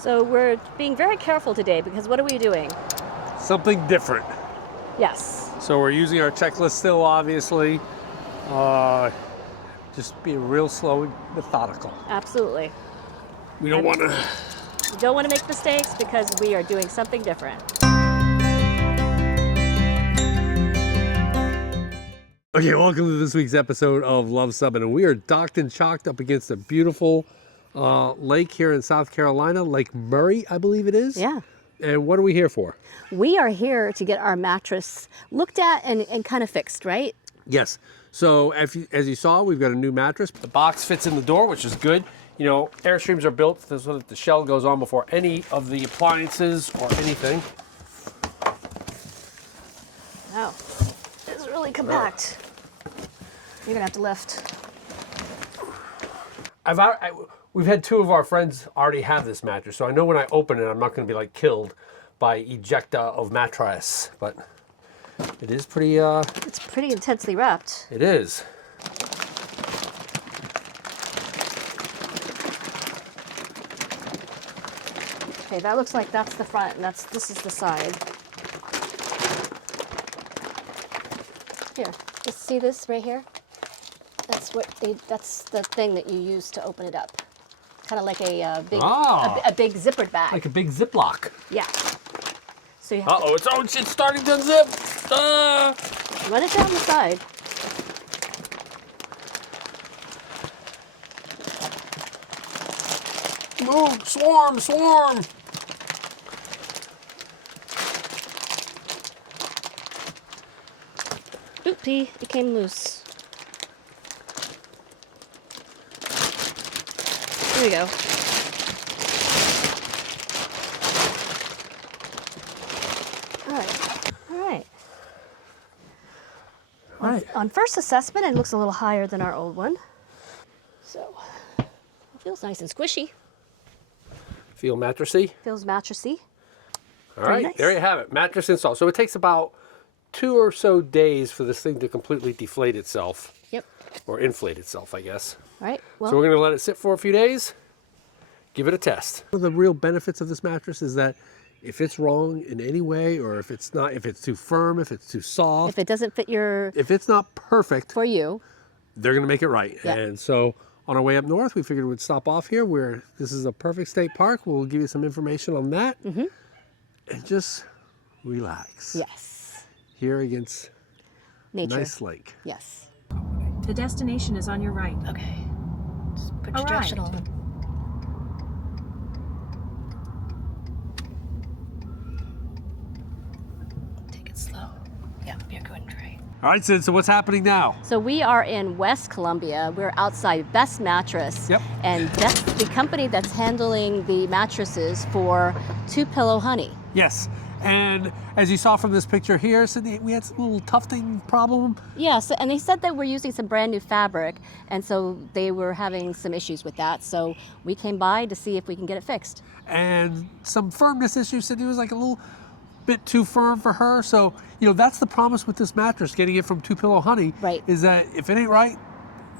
So we're being very careful today because what are we doing? Something different. Yes. So we're using our checklist still, obviously. Just being real slow and methodical. Absolutely. We don't want to... We don't want to make mistakes because we are doing something different. Okay, welcome to this week's episode of Luv Subbin, and we are docked and chalked up against a beautiful lake here in South Carolina, Lake Murray, I believe it is. Yeah. And what are we here for? We are here to get our mattress looked at and kind of fixed, right? Yes. So as you saw, we've got a new mattress. The box fits in the door, which is good. You know, Airstreams are built so that the shell goes on before any of the appliances or anything. Wow. It's really compact. You're gonna have to lift. We've had two of our friends already have this mattress, so I know when I open it, I'm not going to be like killed by ejecta of mattress, but it is pretty. It's pretty intensely wrapped. It is. Okay, that looks like that's the front, and this is the side. Here, just see this right here? That's the thing that you use to open it up. Kind of like a big zippered bag. Like a big Ziploc. Yeah. So you have It's starting to unzip. Run it down the side. Move, swarm, swarm. Oopsie, it came loose. Here we go. All right. On first assessment, it looks a little higher than our old one. So, it feels nice and squishy. Feel mattressy? Feels mattressy. All right, nice. There you have it. Mattress install. So it takes about 2 or so days for this thing to completely deflate itself. Yep. Or inflate itself, I guess. All right. Well, so we're going to let it sit for a few days. Give it a test. One of the real benefits of this mattress is that if it's wrong in any way, or if it's too firm, if it's too soft, if it doesn't fit if it's not perfect for you, they're going to make it right. Yeah. And so on our way up north, we figured we'd stop off here where this is a perfect state park. We'll give you some information on that. Mm-hmm. And just relax. Yes. Here against nature. Nice lake. Yes. The destination is on your right. Okay. Just put your direction on. Take it slow. Yep, you're good, Dre. All right, Sid, so what's happening now? So we are in West Columbia. We're outside Best Mattress. Yep. And that's the company that's handling the mattresses for Two Pillow Honey. Yes. And as you saw from this picture here, Sydney, we had some little tufting problem. Yes, and they said that we're using some brand new fabric, and so they were having some issues with that. So we came by to see if we can get it fixed. And some firmness issues. Sydney was like a little bit too firm for her. So, you know, that's the promise with this mattress, getting it from Two Pillow Honey. Right. Is that if it ain't right,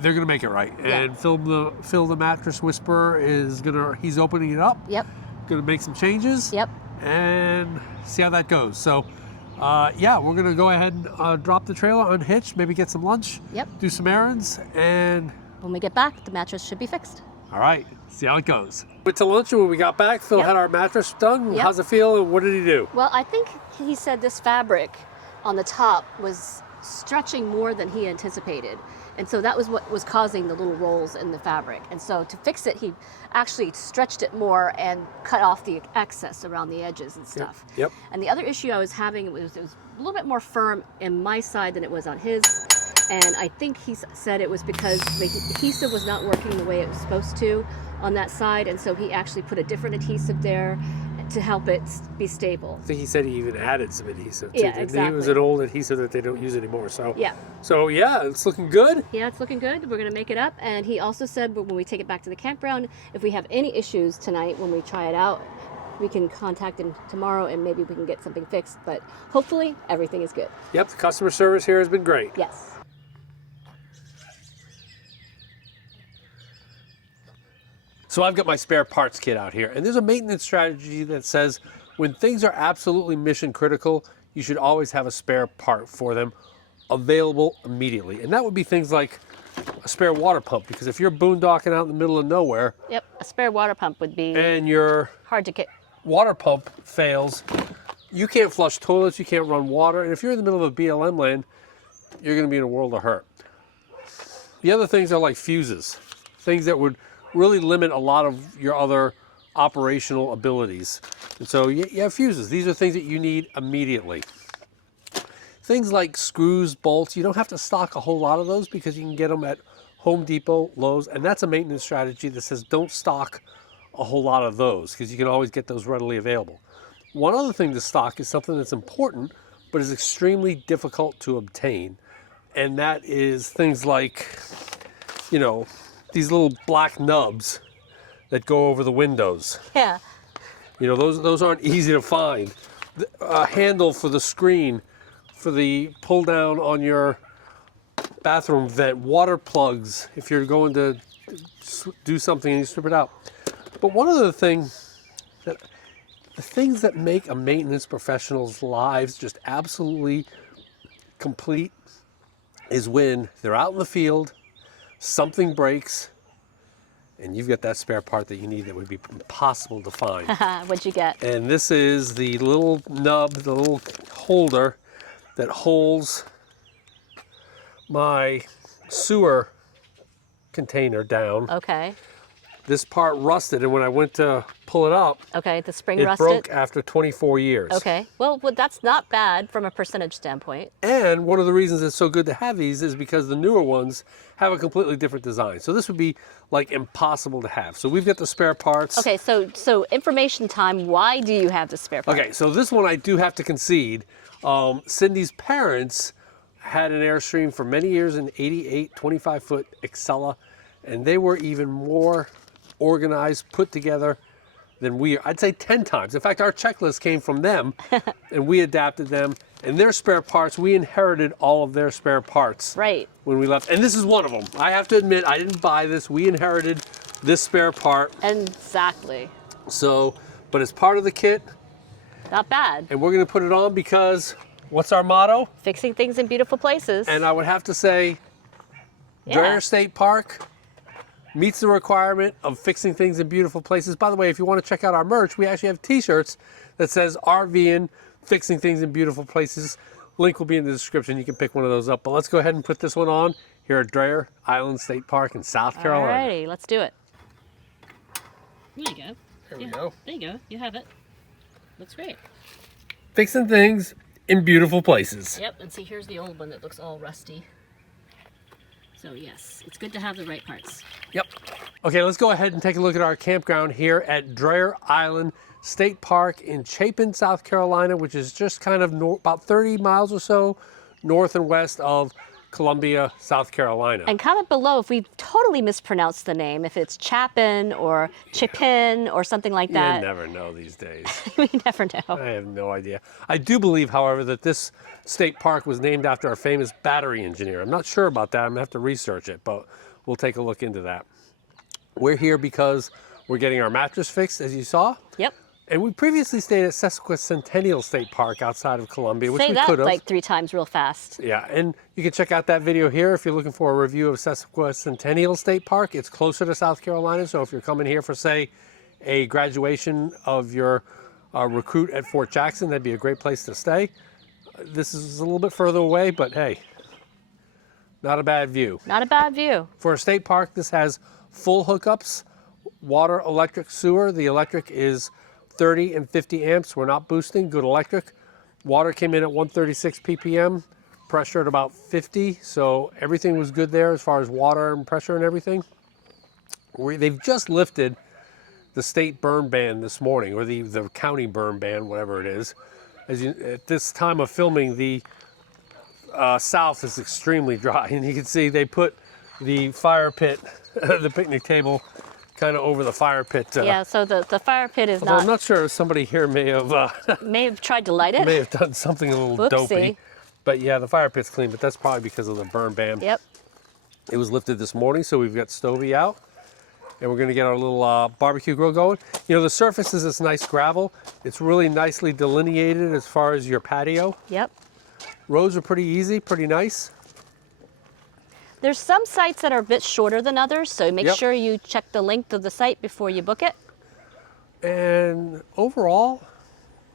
they're gonna make it right. Yeah. And Phil the mattress whisperer he's opening it up. Yep. Gonna make some changes. Yep. And see how that goes. So, yeah, we're gonna go ahead and drop the trailer, unhitch, maybe get some lunch. Yep. Do some errands, and when we get back, the mattress should be fixed. all right, see how it goes. Went to lunch, and when we got back, Phil had our mattress done. Yep. How's it feel, and what did he do? Well, I think he said this fabric on the top was stretching more than he anticipated. And so that was what was causing the little rolls in the fabric. And so to fix it, he actually stretched it more and cut off the excess around the edges and stuff. Yep. And the other issue I was having was it was a little bit more firm in my side than it was on his. And I think he said it was because the adhesive was not working the way it was supposed to on that side. And so he actually put a different adhesive there to help it be stable. I think he said he even added some adhesive. Yeah, too. exactly. It was an old adhesive that they don't use anymore. So yeah. So yeah, it's looking good. Yeah, it's looking good. We're gonna make it up. And he also said when we take it back to the campground, if we have any issues tonight when we try it out, we can contact him tomorrow and maybe we can get something fixed. But hopefully everything is good. Yep, the customer service here has been great. So I've got my spare parts kit out here, and there's a maintenance strategy that says when things are absolutely mission critical, you should always have a spare part for them available immediately. And that would be things like a spare water pump, because if you're boondocking out in the middle of nowhere, Yep, a spare water pump would be and your hard to get. water pump fails, you can't flush toilets, you can't run water, and if you're in the middle of a BLM land, you're going to be in a world of hurt. The other things are like fuses, things that would really limit a lot of your other operational abilities. And so you have fuses. These are things that you need immediately. Things like screws, bolts, you don't have to stock a whole lot of those because you can get them at Home Depot, Lowe's, and that's a maintenance strategy that says don't stock a whole lot of those because you can always get those readily available. One other thing to stock is something that's important but is extremely difficult to obtain, and that is things like, you know, these little black nubs that go over the windows. Yeah. You know, those aren't easy to find. A handle for the screen, for the pull down on your bathroom vent, water plugs if you're going to do something and you strip it out. But one of the things that make a maintenance professional's lives just absolutely complete is when they're out in the field, something breaks, and you've got that spare part that you need that would be impossible to find. What'd you get? And this is the little nub, the little holder that holds my sewer container down. Okay. This part rusted, and when I went to pull it up, Okay, the spring it rusted. broke after 24 years. Okay. Well, that's not bad from a percentage standpoint. And one of the reasons it's so good to have these is because the newer ones have a completely different design. So this would be like impossible to have. So we've got the spare parts. Okay, so information time. Why do you have the spare part? Okay, so this one I do have to concede. Cindy's parents had an Airstream for many years, an 88 25-foot Excella, and they were even more organized, put together than we are. I'd say 10 times. In fact, our checklist came from them, and we adapted them. And their spare parts, we inherited all of their spare parts. Right. When we left. And this is one of them. I have to admit, I didn't buy this. We inherited this spare part. Exactly. So, but it's part of the kit, Not bad. and we're going to put it on because what's our motto? Fixing things in beautiful places. And I would have to say, Yeah. Dreher State Park meets the requirement of fixing things in beautiful places. By the way, if you want to check out our merch, we actually have t-shirts that says RVing, fixing things in beautiful places. Link will be in the description. You can pick one of those up. But let's go ahead and put this one on here at Dreher Island State Park in South Carolina. Alrighty, let's do it. There you go. Here we go. There you go. You have it. Looks great. Fixing things in beautiful places. Yep, and see, here's the old one that looks all rusty. So yes, it's good to have the right parts. Yep. Okay, let's go ahead and take a look at our campground here at Dreher Island State Park in Chapin, South Carolina, which is just kind of about 30 miles or so north and west of Columbia, South Carolina. And comment below if we've totally mispronounced the name, if it's Chapin or Chipin or something like that. You never know these days. We never know. I have no idea. I do believe, however, that this state park was named after a famous battery engineer. I'm not sure about that. I'm gonna have to research it, but we'll take a look into that. We're here because we're getting our mattress fixed, as you saw. Yep. And we previously stayed at Sesquicentennial State Park outside of Columbia, which Say we that could have. like 3 times real fast. Yeah, and you can check out that video here if you're looking for a review of Sesquicentennial State Park. It's closer to South Carolina, so if you're coming here for, say, a graduation of your recruit at Fort Jackson, that'd be a great place to stay. This is a little bit further away, but hey, not a bad view. Not a bad view. For a state park, this has full hookups, water, electric, sewer. The electric is 30 and 50 amps. We're not boosting, good electric. Water came in at 136 ppm, pressure at about 50, so everything was good there as far as water and pressure and everything. They've just lifted the state burn ban this morning, or the county burn ban, whatever it is. At this time of filming, the south is extremely dry, and you can see they put the fire pit, the picnic table, kind of over the fire pit. Yeah, so the fire pit is Although not. I'm not sure if somebody here may have tried to light it. may have done something a little Whoopsie. dopey. But yeah, the fire pit's clean, but that's probably because of the burn ban. Yep. It was lifted this morning, so we've got Stovey out. and we're going to get our little barbecue grill going. You know, the surface is this nice gravel. It's really nicely delineated as far as your patio. Yep. Roads are pretty easy, pretty nice. There's some sites that are a bit shorter than others, so make Yep. sure you check the length of the site before you book it. And overall,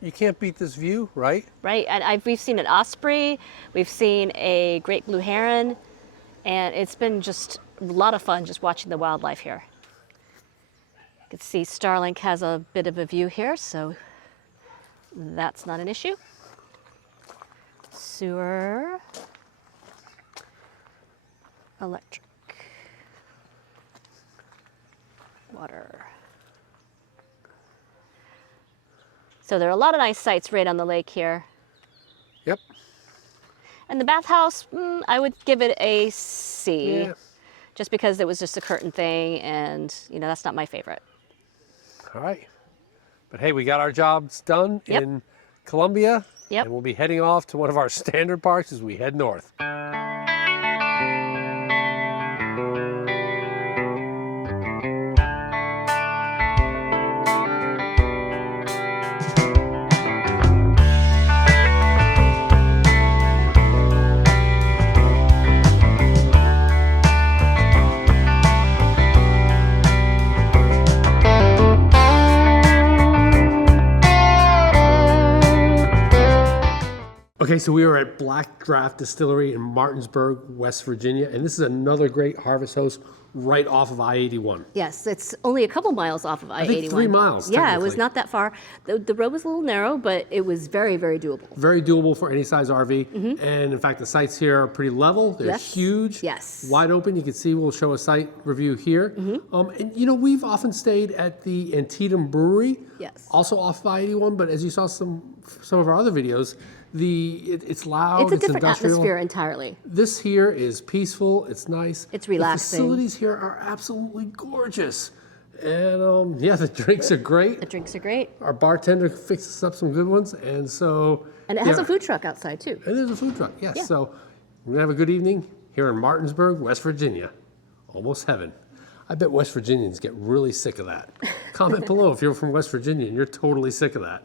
you can't beat this view, right? Right, and we've seen an osprey, we've seen a great blue heron, and it's been just a lot of fun just watching the wildlife here. You can see Starlink has a bit of a view here, so that's not an issue. Sewer, electric, water. So there are a lot of nice sites right on the lake here. Yep. And the bathhouse, I would give it a C, Yeah. just because it was just a curtain thing, and you know that's not my favorite. All right. But hey, we got our jobs done Yep. in Columbia, Yep. and we'll be heading off to one of our standard parks as we head north. Okay, so we are at Draft Distillery in Martinsburg, West Virginia, and this is another great harvest host right off of I-81. Yes, it's only a couple miles off of I-81. think 3 miles, Yeah, it was technically. not that far. The road was a little narrow, but it was very, very doable. Very doable for any size RV, and in fact, the sites here are pretty level. They're Yes. huge, Yes. wide open. You can see we'll show a site review here. And you know, we've often stayed at the Antietam Brewery, Yes. also off of I-81, but as you saw some of our other videos, it's loud, It's a different industrial. atmosphere entirely. This here is peaceful, it's nice. It's relaxing. The facilities here are absolutely gorgeous. And yeah, the drinks are great. The drinks are great. Our bartender fixes up some good ones, and so... And it has yeah. a food truck outside too. And there's a food truck, yes. Yeah. So we're gonna have a good evening here in Martinsburg, West Virginia. Almost heaven. I bet West Virginians get really sick of that. Comment below if you're from West Virginia and you're totally sick of that.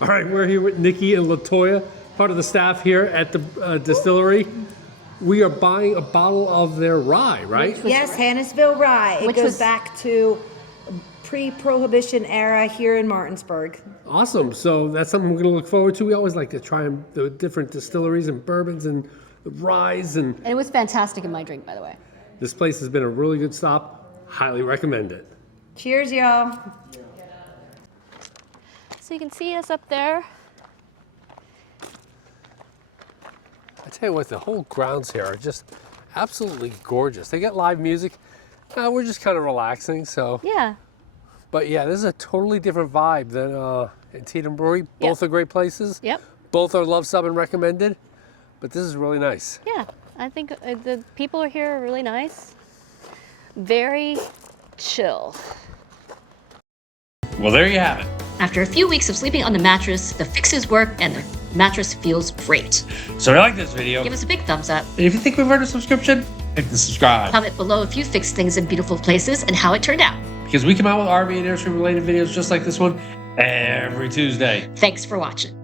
All right, we're here with Nikki and LaToya, part of the staff here at the distillery. We are buying a bottle of their rye, right? Yes, Hannesville Rye. It Which goes was- back to pre-prohibition era here in Martinsburg. Awesome. So that's something we're going to look forward to. We always like to try the different distilleries and bourbons and ryes. And And it was fantastic in my drink, by the way. this place has been a really good stop. Highly recommend it. Cheers, y'all. So you can see us up there. I tell you what, the whole grounds here are just absolutely gorgeous. They got live music. We're just kind of relaxing, so. Yeah. But yeah, this is a totally different vibe than Antietam Brewery. Both Yep. are great places. Yep. Both are Luv Subbin recommended. But this is really nice. Yeah. I think the people here are really nice. Very chill. Well, there you have it. After a few weeks of sleeping on the mattress, the fixes work and the mattress feels great. So if you like this video, Give us a big thumbs up. and if you think we've earned a subscription, hit the subscribe. Comment below if you fixed things in beautiful places and how it turned out. Because we come out with RV and Airstream related videos just like this one every Tuesday. Thanks for watching.